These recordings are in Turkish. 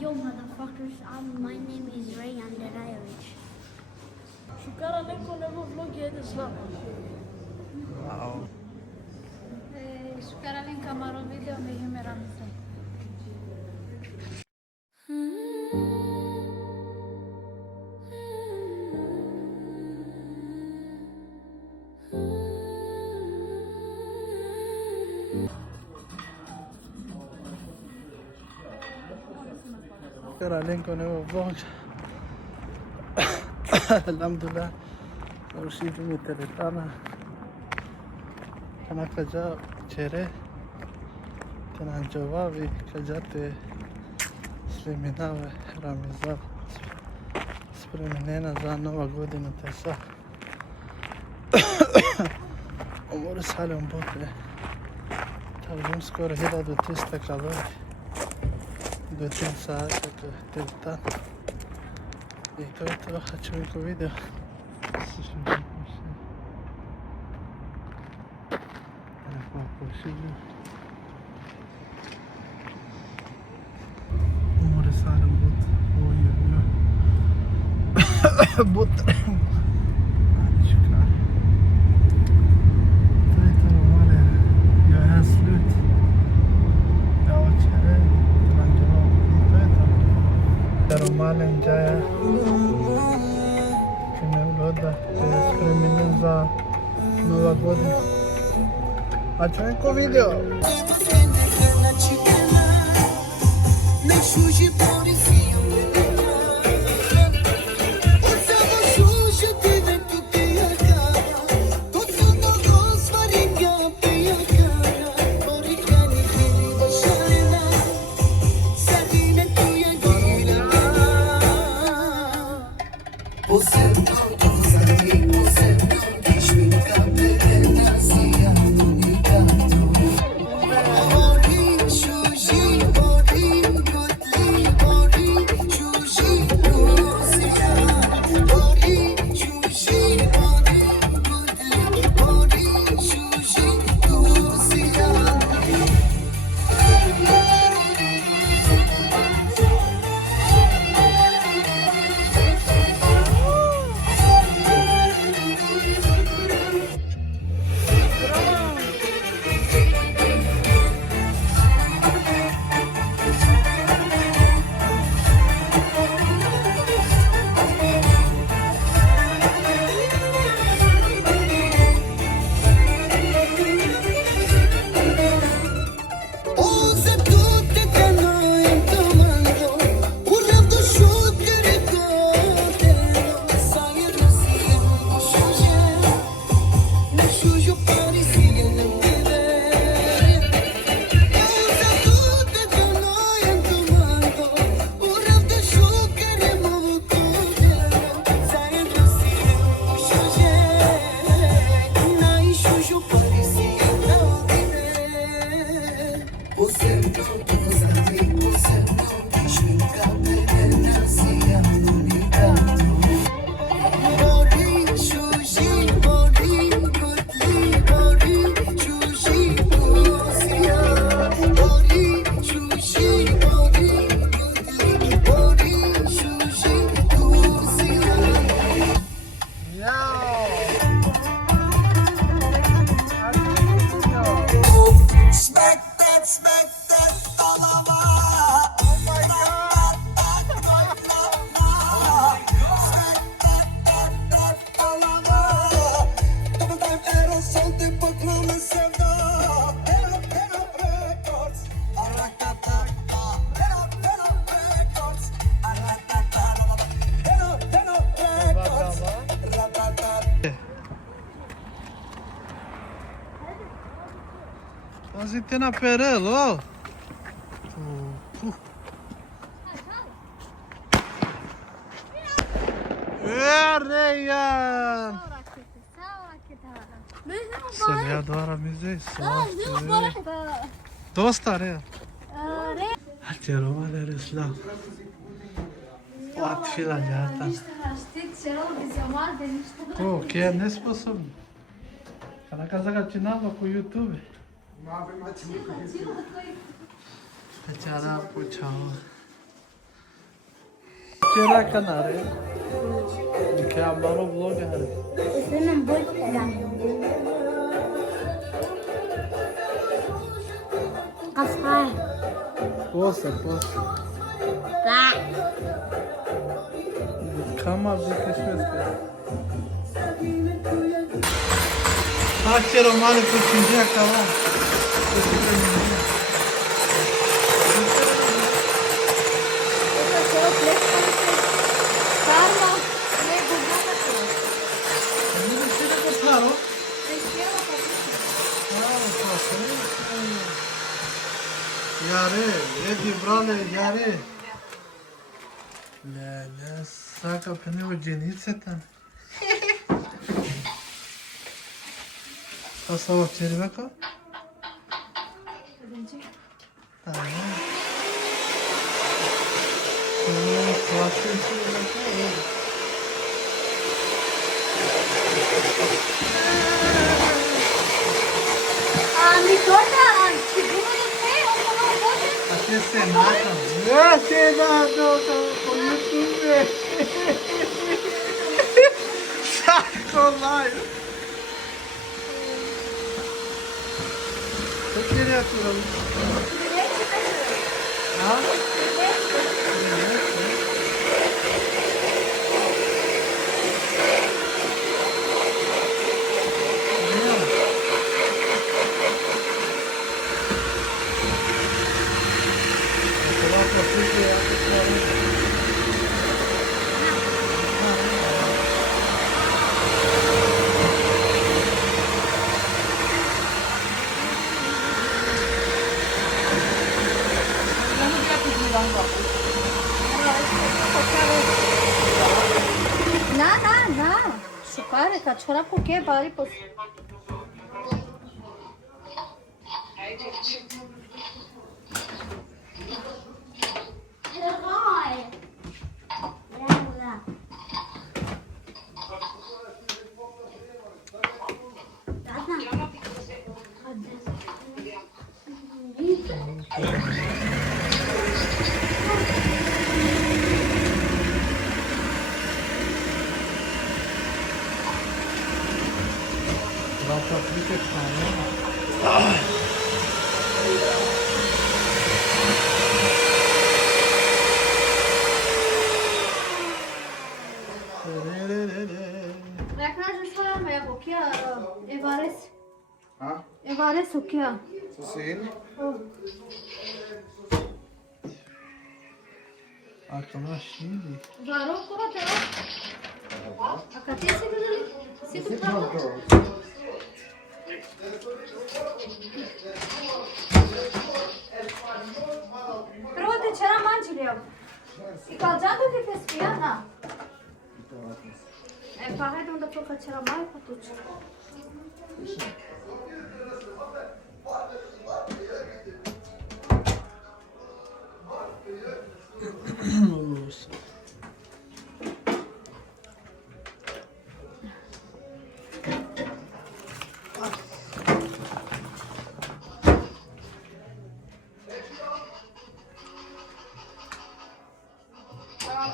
Yo, motherfuckers, my name is Ray Andreyevich. Шукара neko nebo vlog jede s nama. Wow. Šukara len kamaro video mi ime Ramze. عليكم نوع vlog. Alhamdulillah. Ursi mi teletana. Kana kaja chere. Kana jawabi kajate. Sliminave Ramizan. Spremenena za Nova godina tesa. Umori salim bote. Tabii skoro 1300 kalori. 2-3 saat teletan. I to je to, хочу neko video. Evo pošilju. Umore salim but. Oj, but. Hadi şu kar. To je to, umore. Jag är här slut. Jag var kär. Romalen Jaya Kine Vloda Spremine za Nova godina. A ću neko video. Zite na perelo, ó. Reia! Se ne adora mizesa. Dosta re. Hadi romalar Islam. At fila jata. O que é nesse possível? Cada casa gatinava com o YouTube. बेचारा पूछा चेहरा कनारे क्या बारो ब्लॉग है इसमें बोल रहा कसा है पोस्ट का Kama bir Christmas ka. Hakero mali kuchinja kawa. Yare, edi brale, yare. La, saca pene o genice tam. Asa o çerve ka? Tamam. Mi torta, siguro de fe o como cosa. Até senata. É, senata, com YouTube. Saco live. Eu queria tirar Ha? ना सुपारी का छोरा को के बारी पस Evares o क्या? Sim. Aklıma şimdi. Varou को बताओ अकते से Pronto, c'era mangiare. Si calciando di fespiana. E pare non dopo che c'era mai fatto.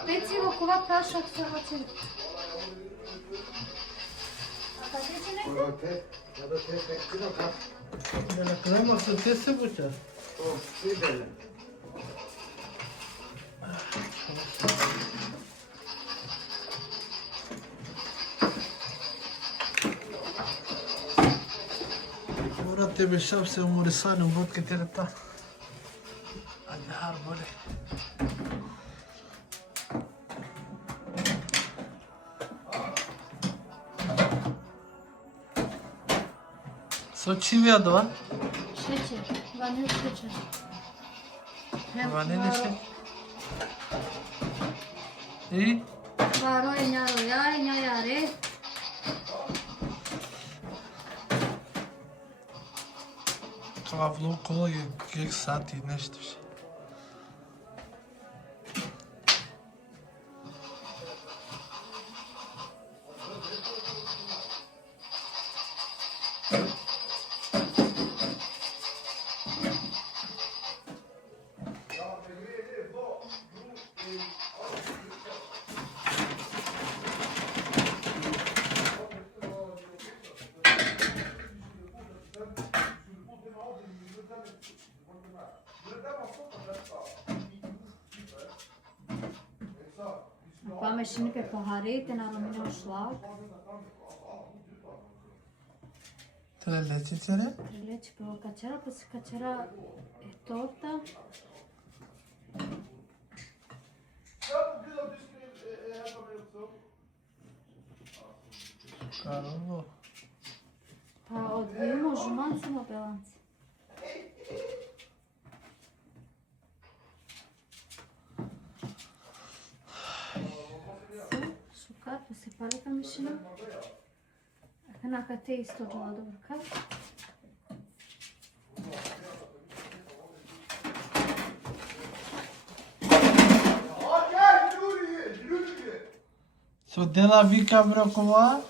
Pezzivo kova taşak sarmatın. Kıramazsın testi bu çar. مرتب الشمس ومورسان وفوت كتير الطعم النهار بولي Soči vjadova? Šećer, vanilj šećer. Vanilje še? I? Varo je njaro ja i njajare. Това влог кола гек сати нещо ще. Πάμε şimdi pe pahare, te naromino šlak. Treleći cere? Leći pe kačera, pa se kačera je torta. Karovo. Pa odvijemo žumancima belanci. Šukar, pa se pali kamišina. Neka te isto dala dobro kaj. So dela Vika Brokova?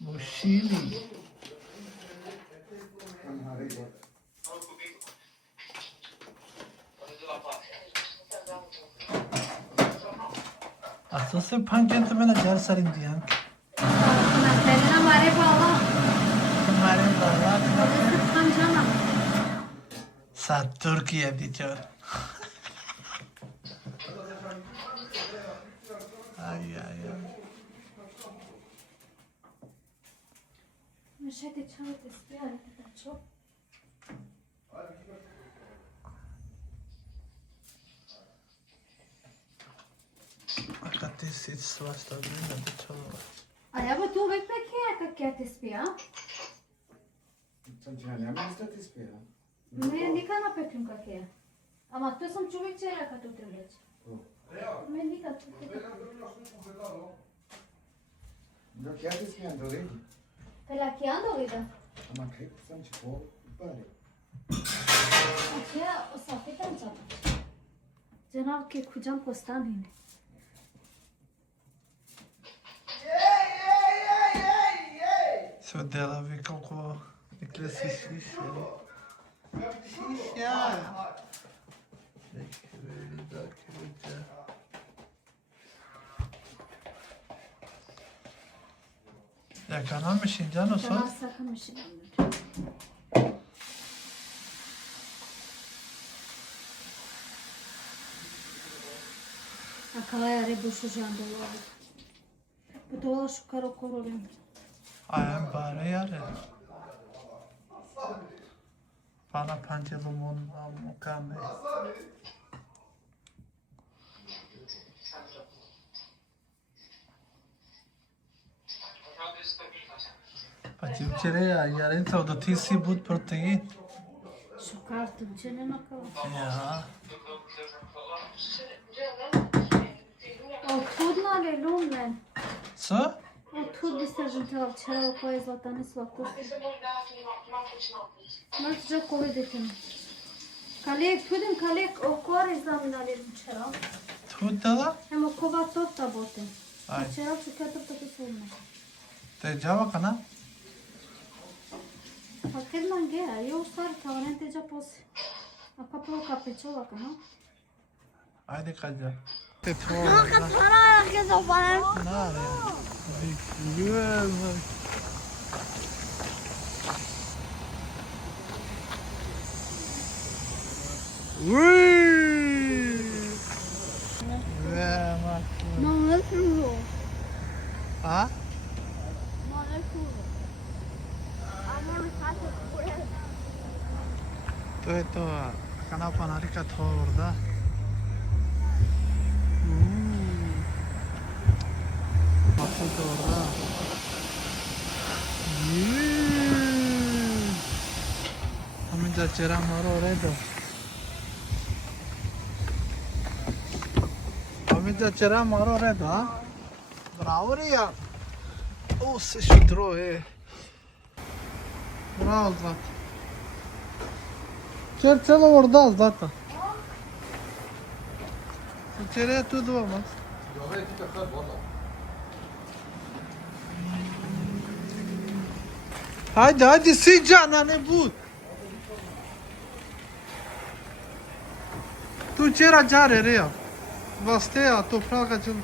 Moshili. Aslında sen pankenti bana jar sarin diyan. Terina mare bala. Mare bala. Orası kancana. Sa Türkiye diyeceğim. Ay ay ay. Мешайте чавате спијалите да чо. A kad ti si svašta vremena da čovjek. А ја бе ту век пек е как ќе те спија? Няма да ти спира. Ме ника на пекјум как е. Ама тој сам човек че е като трелеч. Ме ника ту Dok ja ti smijem doleti. Пела ќе андо вида. Ама как sam će po pare. А ќе осафитам чата. Cenab ke kucam postanine. So dela vi kako rekli si šiša. Šiša. Neki veli da kruđa. Ya kanamışsın canım Sana sen. sakamışım. Akala re boşu jandolo. Bu dola şu karo korolem. Ayağım bari yarı. Bana pancelumun mukame. Pa ti včeraj je rekel, da ti si bud protein. Şu kartı çene nakala. Ja. Трудно ли люмен? Co? Трудно се жентела вчера кое златане свако. Мас джа кое детем. Калек трудим калек окоре заминали вчера. Tudala? Емо кова тофта боте. Ay. Вчера чука тофта се сумна. Te cevap kana? Пакет мангера, eu sar tavanente já posse. A capro capeciola kana. Haydi kaca. Te Para que só para. Nare. Güzel bak. Güzel bak. Não é tudo. Ha? Não é tudo. A minha casa por ela. To je to. Kanapa narika to orada. Nasıl to orada? Hami da çera maro redo. Hami da çera maro redo, ha? Bravo Ria. O se šutro je. Bravo Zlata. Čelo orada Zlata. Včeraj je tu doma. Haydi haydi sıcağına ne bu? Tu ce era geare rea? Vastea, toprağa cel.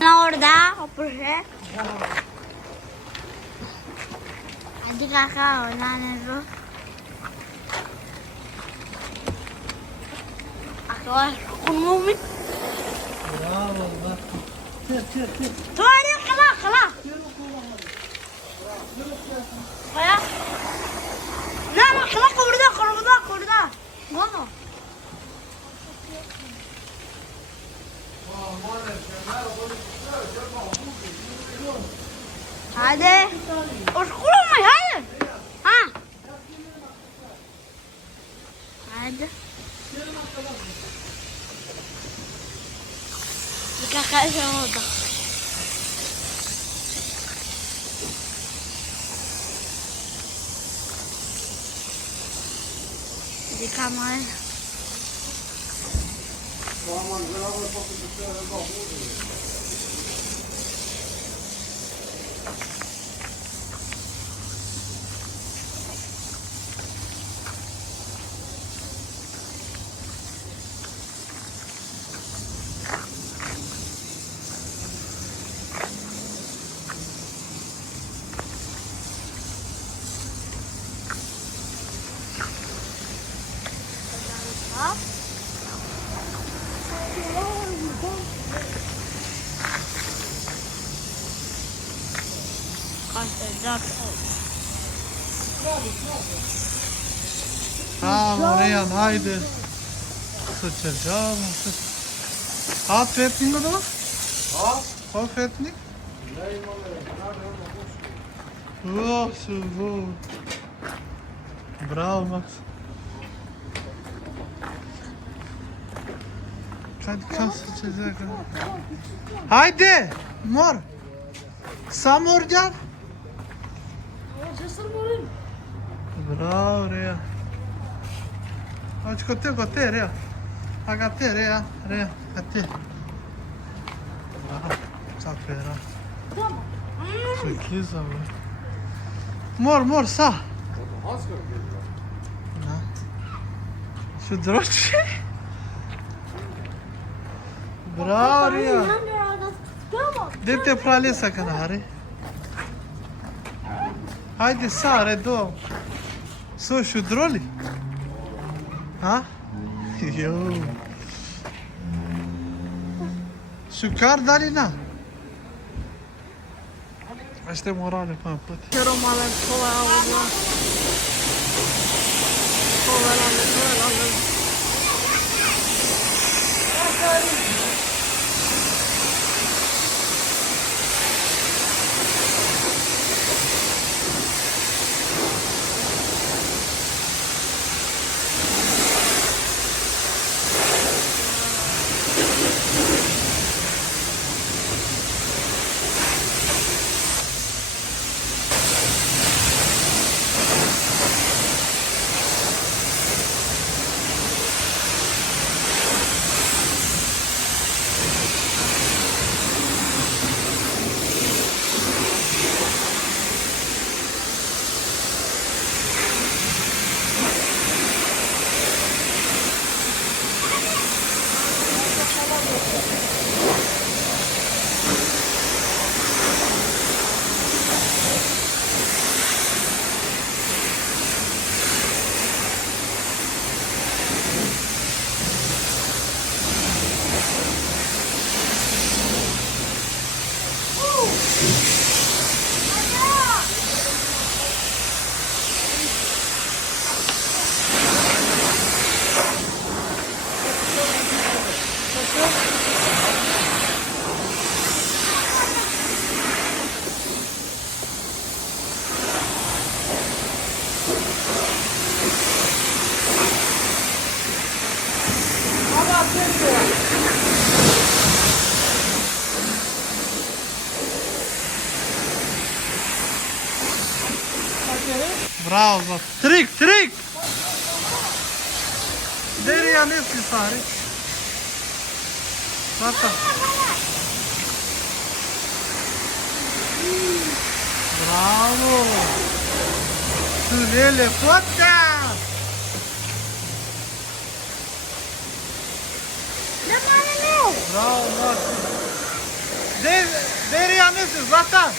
Orada opure. Hadi kakak oynanır bu. Aklar kunumit. Bravo bak. Çek. Tuğani kala. Kaya. Nama kala kurda. Valla. Hadi. Oscuro mai hadi. Ha. Hadi. Kakak sama orada. Di kamar. Kaçacak. Bravo Reyan haydi. Sıçacağım. Affettin mi da? Affettin? Oh, su. Bravo Max. Hadi kan sıçacak. Haydi mor. Samur gel. Cesur morim. Bravo Reyan. Aç kote Reyan. Agate Reyan. Kate. Bravo. Sapera. Tamam. Surpresa, mor. Mor, sa. Na. Şu droçi. Bravo Reyan. Tamam. Dete pra ali sacanare. Haydi sa, redo. So şu droli. Ha? Yo. Şu kar dalina. Este morale, pa, poate. Quiero malar toda agua. Toda la Bravo, bravo. Trik, trik! Derija nisi stari. Zlata. Bravo! Sulele, poate! Bravo, Maxi. Derija nisi, Zlata.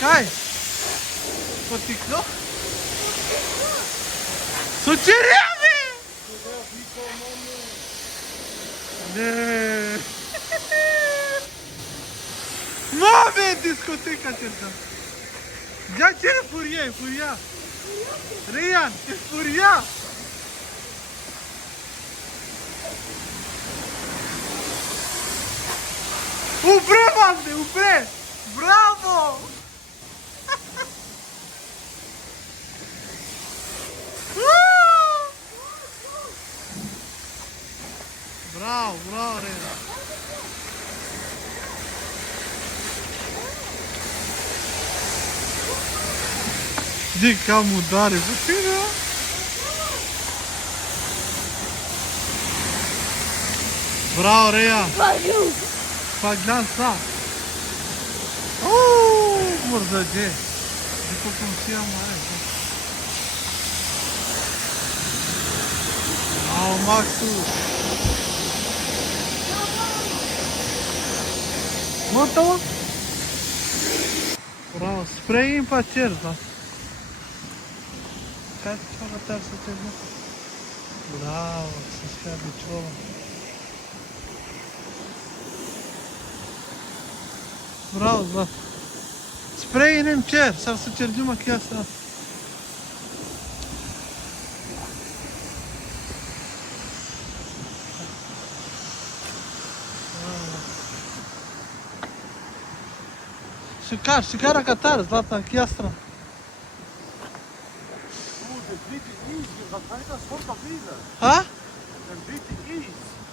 Kaj? Potiklo? Sučerjami! Ne. Mame, diskoteka čerta. Ja čere furija, furija. Rijan, furija. Upre, mande, upre. Bravo! Bravo, bravo, Rena. Dik kam udari po tine. Bravo, Reja. Pa glan sa. Morda gdje. Kako sam sjamo, Bravo, Maxu. Gotovo? Bravo, spray pa cer, da. Kaj ti čoga tak se tebe? Bravo, se skabi čoga. Bravo, da. Spray nem cer, sad se cer djuma kja sa. Шикар катар, Златна, кјастра. А?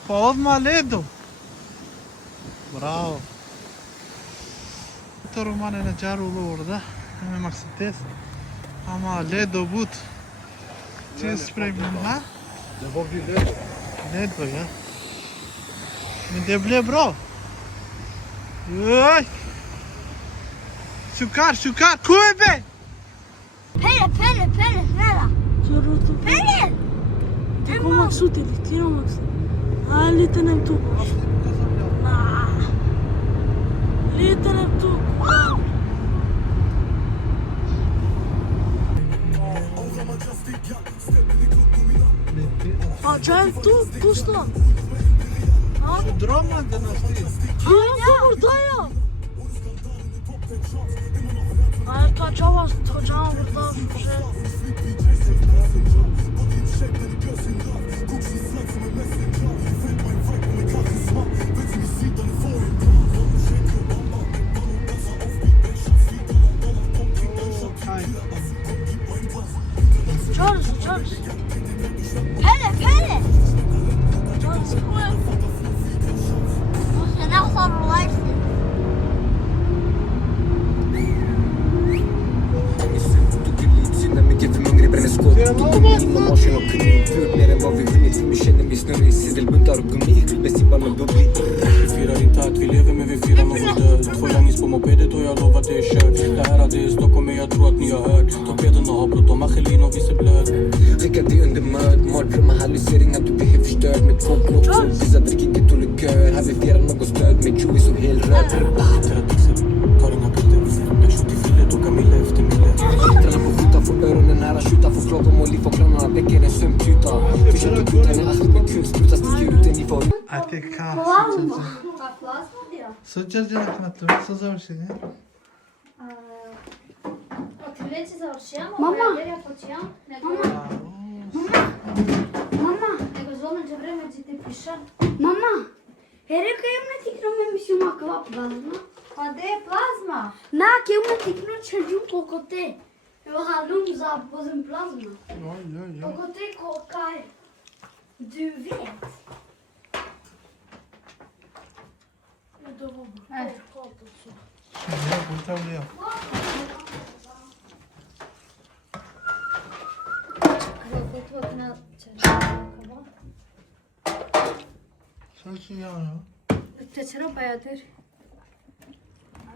Па одма ледо. Браво. To Romane na Jarulu orada. Hemen maksatteyiz. Ama Ledo but. Çiğ sprey mi ha? Ledo ya. Mi deble bro. Ay. Şukar, kuvve. Pele, nada. Чорното. Pele! Тако максутели, тиро макс. Литанем тук. Литанем тук. Acayip tuzla. Abi. Drama da nasıl? Buradaya. Ay kaçamaz. Kocaman burada. Charles. Pele! Charles, come on. Sen aktar olaysın. Mitt för hungrig bränner skott. Då kom in och marschen och kunde ut mer än vad vi hunnit. Vi känner mig snurrig, sizzlebuntar och gummi. Med simpan med bubbli. Vi firar inte att vi lever men vi firar någon död. 2 langis på mopedet och jag lovar det är kört. Det här är Stockholm men jag tror att ni har hört. Torpederna har bråttom, Machelin och visar blöd. Skickar dig under mörd, mardrömmar, hallucineringar, du blir helt förstörd. Med 2 klockor, vissa dricker gett och likör. Här vi firar något stöd med Chewie som helt röd. Tar inga bilder, jag skjuter fillet och Camilla efter Mille. Trallar på skjuta, får öronen nära, skjuta, får klagom och liv och kranarna väcker en sömntuta. Försöker kuta när allt med kul sprutar, sticker ut en i form. Ateka. Plazma diyor. Sučerđe na knatu, sa završenje. Otvleći završijamo, Mama. ja počijam, nego zvonem že vreme će ti pišan. Mama, hereka ima tiknome mislim akva plazma. Pa gdje je plazma? Na, ke ima tikno čeđu koliko te. Eu har za på sin plats nu. Oj, oj, Och oj. gått till kokar. Du vet. Uite, bă, Hai. caută să. Și ia, puteam de ea. Готова на чашку. Să și ia, nu? Те черо бајадер.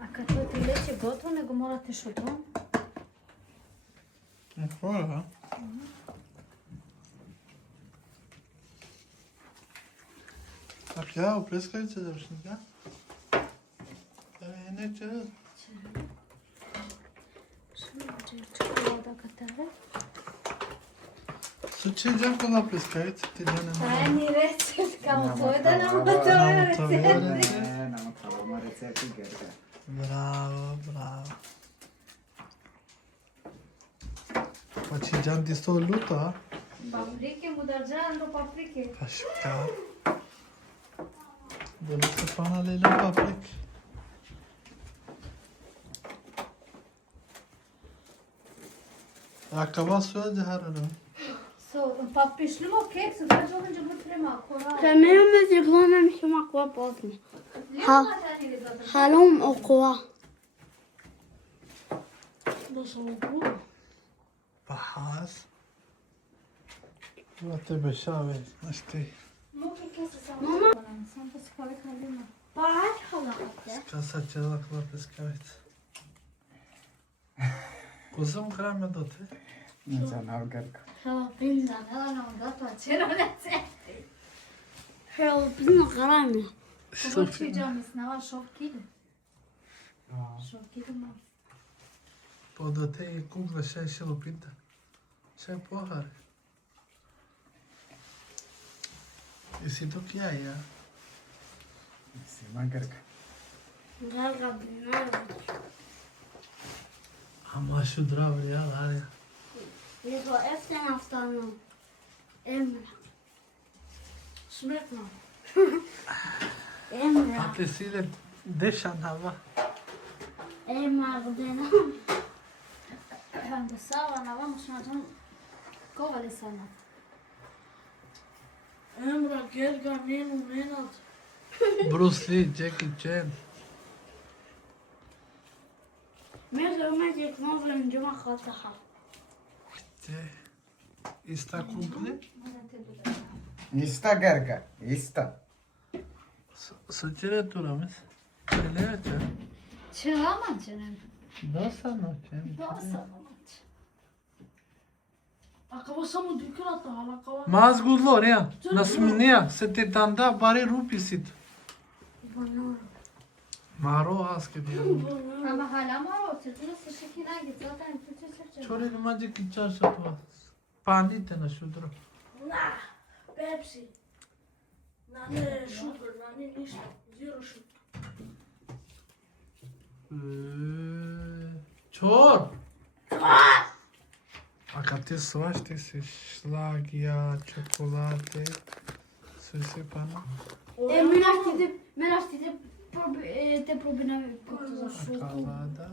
А како ти лече готово, него морате шутро. E fără. Dacă ea opresc aici de rușnică? Dar e necerut. Și nu merge ciocolada cătare. Să ce geam când la pescait? Te geam Ај ни рецепт, камо тој да нам Nam готове to рецепт. vede. N-am întrebat, mă rețept în ghercă. Bravo, bravo. Ma ci geam dissoluta? Paprike, mu dargean do paprike. Așa. Dole să pana lele papric. Acaba suya de harară. So, în papiș, nu mă kek, să faci o început prima, cora. För mig om jag tycker om dem som har kvar på oss. Ha. Ha. Hallon och kvar. Nu să mă pun. Bahas. Poate beșave, nu știi. Nu kek să se amă. Sunt pe scale calima. Vad har jag? Ca să celălalt la pescavit. Cozăm grame dote. Nu ți-am ghercă. Ha, pinda, da, n-am dat la ce nu rețept. Jag blir grön. Kako ti džam snava šovkide? Šovkide ma. Podote e cumplă și ai și lupintă. Și ai pohare. E si tu chi ai, ja? Si mă ghercă. Garga blir. Am așa dragă, ja, are. Det var efter nästan Emra. Smekna. Emra. Ate sile deșan hava. Emra Rodena. Da sava na vamo što na tom kovali sama. Emra, Gerga, Nenu, Nenad. Bruce Lee, Jackie Chan. Men jag vet inte knappt vem du har kallat det här. Ce? Ista cumple? Ista ghercă. Ista. Să cere tu, Rames. Ele ce? Ce ama cenem? Dosa nu ce? Dosa ama. Acaba samo dükkanata hala kava. Mas gudlor, ja. Na sminija, se te tanda bare rupi sit. Maro aske diye. Ama hala maro, çocuk se şekina git zaten kötü seçeceğim. छोरे के माजे किच्चा सपवा. पानी ते ना शुद्र. Na, Pepsi. Nane sugar, nane ništa. Zero sugar. Čor! A kad ti svašti si šlagija, čokolade, sve se pana. Medan det problemet Akalada,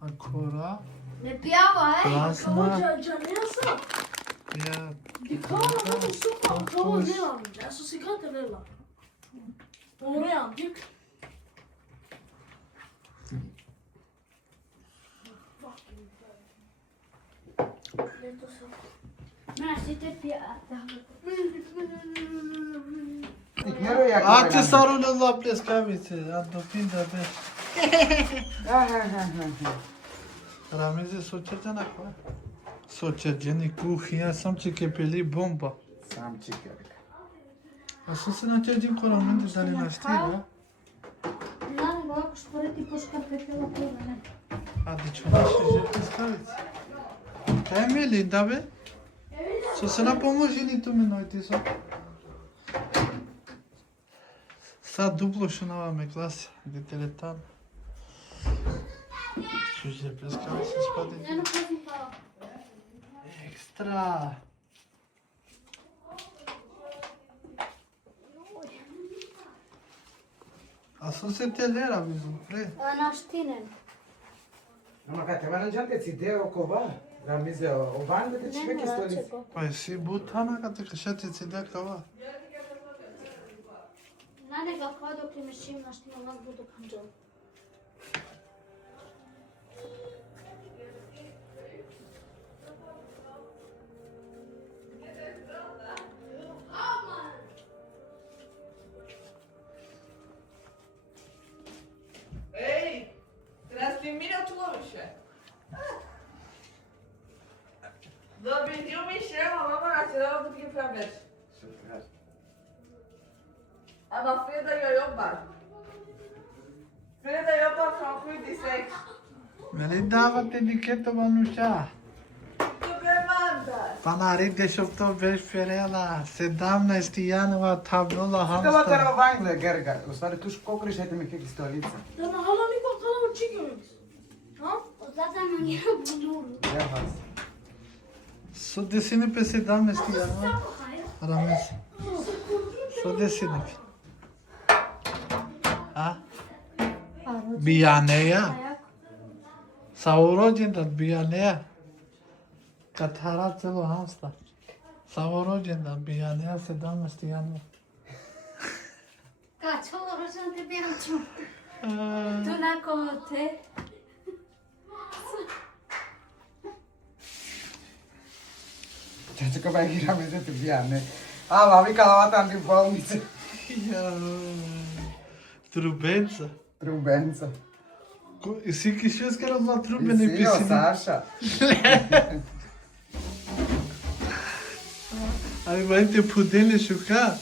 akora, Ne pjeva, plasma, Kava džanesa. ja, Dikana kako supa, kava delam. Ja su si kate lela. Oream, dik. Medan sitter pjeva. Mereu ia A ti sarule la pleskavice, a dopinda be. Rameze socergen acolo. Socergeni kuhinja, sam će kepeli bomba. Sam ce ghercă. A su se nacergin coramente da li naștiga? Lan ovako šporiti puška pepela plovene. A deci ona și je pleskavice. Kaj mi je Linda be? So se na pomoži ni tu minojti so. Sad duplo și nova me klase, de teletan. Și je pleskavice spade. Ne, nu pozim pao. Extra! A su se telera, vizu, pre. Naštinen. Ama kad te mangiate ți de o cova. Ramize o bandă de ce vechi stoliți. Păi si butana că te cășate ți dea cava. Nane ga kva dok ne mešim na što nas budu kanđal. Ej, teraz ty minął człowiek. Dowiedział mi się, mama naciągnęła do takiej prawej. A ma Frida jobbar. Frida jobbar från 7 till 6. Men det där var det diket och manusha. Du bemandar. Panari de șopto beș ferela. Se damna Stianova tablola Te hamster. vatara o vangle, Gerga. U stvari tu škokri še te mi keki stolica. Da na hala niko kala u čikamić. Ha? Odată am era bunul. Ja vas. Su desine pe se damna Stianova. Rames. Su desine pe. A? Bijaneja? S-au rođendan Bijaneja. Katara celo hamster. S-au rođendan Bijaneja se damna Stianova. Ka čolo rođen te biram ču. Tu nako te. Čačko ba i Ramize te bijane. A, mami kalavata din bolnice. Trubența. Trubența. E si că știți că la trubene Si, o piscine. Saša. Ai mai te pudele șuca.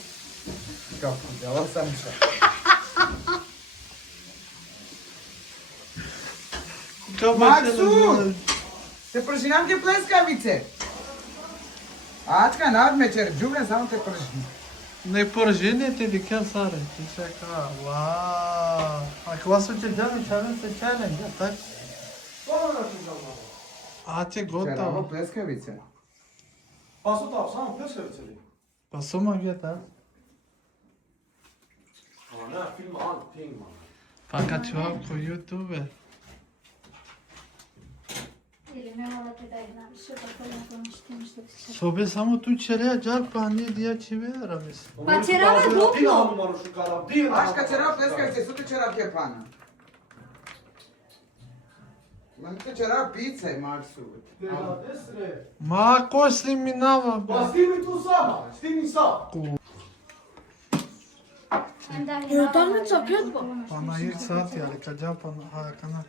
Kao pudela Saša. Maxu! Te prăjinam de pleskavice. Ačka nadmećer, džubre, samo te prăjinam. Ne poržene te de chiar sare. Ce ca, wow. Acum să ce dăm challenge, tak? A ce Čeravo gotovo. pleskavice. Pa su to, samo pljeskavice li? Pa suma geta. Ali ne, film allting man. Pa kad ću på YouTube. Ili me mola te daj nam što tako ne štim što ti će. Sobe samo tu cerea jar pa ne dia ce vera mis. Pa će rava duplo. Dina numaru šukara, dina. Aška čeravo pleskavice, su ti čeravo kepana. Man te čeravo pice, Maxu. Dina desre. Ma ko se minava Pa ba. stini tu sama, stini sa. E utakmica ketba. Pa na ir sati, ali kad ja pa na kana.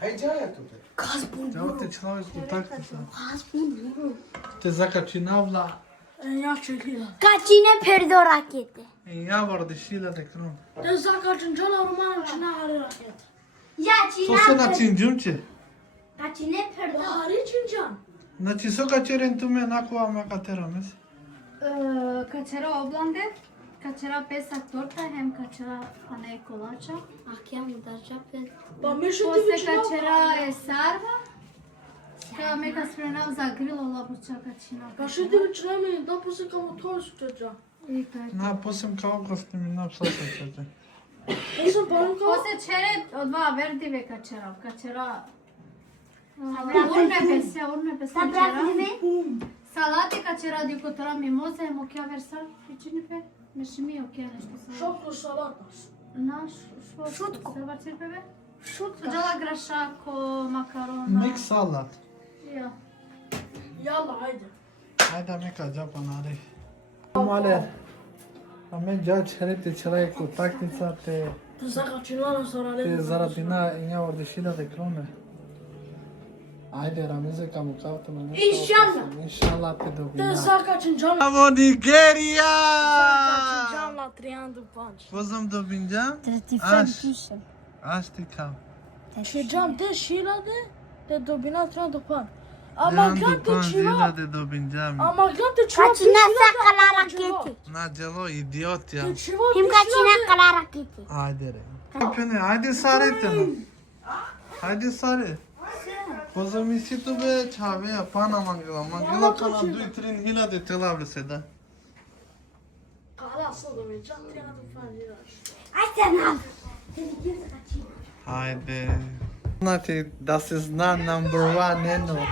Hai džaja tu te. Kaz bun. Ja te človek utakmica. Kaz bun. Te zakačinavla. Ja čekila. Ca cine pierde o rachete. I ja var de šila de kron. Te zakačinjala romana cine are rachetă. Ja, To se na cine cinjunce. Ca cine pierde o Are cinjan. Znači so ka čeren tu me nako ama katera mes. Kačera oblande, kačera pesak torta, hem kačera pane kolača. Achia mu dar pe. Pa mi și После ti kačera je sarva. Kada me ka spremnam za grilo labuča kačina. Pa și ti cine mi da puse ca motor su ceea. I to je. Na posem kao gosti mi napsa se čete. Nu sunt banca. После čere odva verdive kačera. Kačera urme pesja Sa prea kačera. vreme? Salate kačera di kotora mimoza, je mokja versal. Pričini pe? Neši mi okja nešto sa. Șoptul salata. Naš šutku. Se varcir pebe? Șutcă. Džala grašako, makarona. Mix salat. Ja. Yalla haydi. Hayda me ka japanare. Male. Ame ja çere te çelai cu taktica te Te zakačinala sarale. te zaratina inja var de šila de krone. Ajde ramize ka mu kavte me. İnşallah. Inşallah te Te dobina. zakačinjala. Bravo Nigeria! Zakačinjala triandu panci. Pozam dobinjam? Trebuie Aș. să Aș te cam. Și geam de șila de dobina triandu pan. Ama Leandru gante Panzila ceva. de dobinjam. Ama gante ceva. Ca cine saca la rachete. Na gelo idiot De ya. ceva. Tim ca cine ca la rachete. Haydi re. Kapene haydi sare te no. Haydi sare. Pozam isi tu be çave ya pana mangila. Mangila kana 2-3 hila de telable se da. Kala să dobina triandu panci. Hai să n-am. Te zic să ca cine. Haydi. Znači, da se zna number one, eno.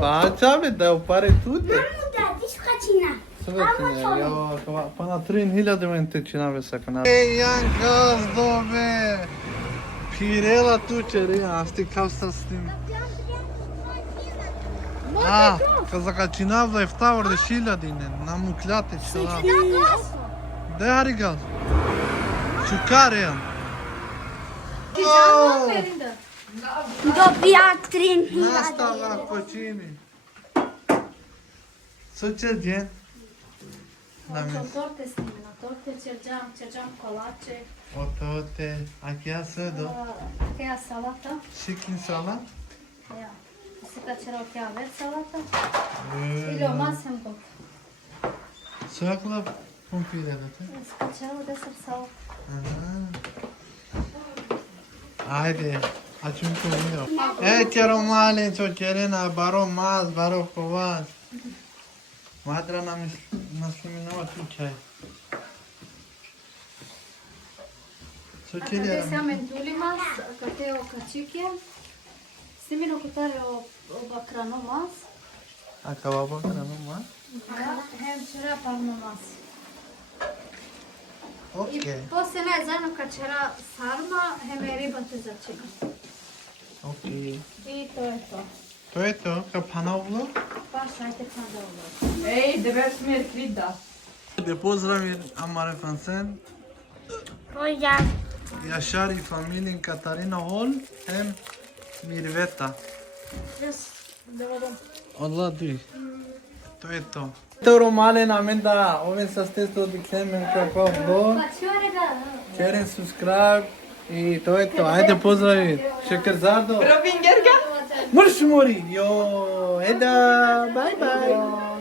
Pa, čabe, da upare tute. Da, ti škačina. Svetine, jo, pa na 3.000 mente činave sa kanal. Ej, Jan Gazdove! Pirela tučeri, a știi ca să stim. A, că zakačinavla je vtavor de šiljadine, namuklate čela. De harigal. Čukare je. Pijama perindă. Dobija 3.000. Nastava kočini. Co će djen? Da mi Na torte snime, na torte cergeam kolače. o tote, akija sădo. Cheia salata. Chicken salad. Ja. Сега вчера cheia verde salata. Или o masă în tot. Soakla pompire de te. Specială de salata. Haydi. Açın konuyu. Kero malin çok kerena baro maz baro kovan. Madra nasliminava tu çay. Co A kere? trebuie să am entulimas, că e o caciche. Simino cu tare o bacranomas. Acaba bakana mı? Hem cera palmamas. I Okej. poslije zajedno kad cera sarma, hem je riba te začina. Okej. I to je to. To je to, ka panavlo. Baš ajte pa da ovo. Ej, de već mi je krida. De pozdravir Amare Fansen. Pozdrav. Yaşar i familien Katarina Hol hem Mirveta. Allah duj. To je to. Toro male na menda, oven sa ste to diklemen kako vlog. Pa čore da... Čeren subscribe i to je to. Ajde pozdravit. Šekerzado. Robin Gerga? Mrš mori. Jo, eda, bye bye.